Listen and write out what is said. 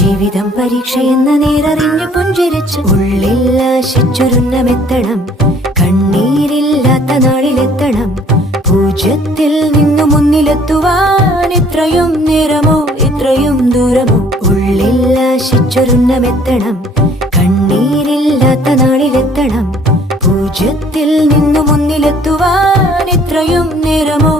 ജീവിതം പരീക്ഷയെന്ന നേരറിഞ്ഞു പുഞ്ചിരിച്ച് ഉള്ളിൽ ആശിച്ചൊരുന്നമെത്തണം. കണ്ണീരില്ലാത്ത നാളിലെത്തണം. പൂജ്യത്തിൽ നിന്നു മുന്നിലെത്തുവാൻ ഇത്രയും നേരമോ ഇത്രയും ദൂരമോ? ഉള്ളിൽ ആശിച്ചൊരുന്നമെത്തണം. കണ്ണീരില്ലാത്ത നാളിലെത്തണം. പൂജ്യത്തിൽ നിന്നു മുന്നിലെത്തുവാൻ ഇത്രയും നേരമോ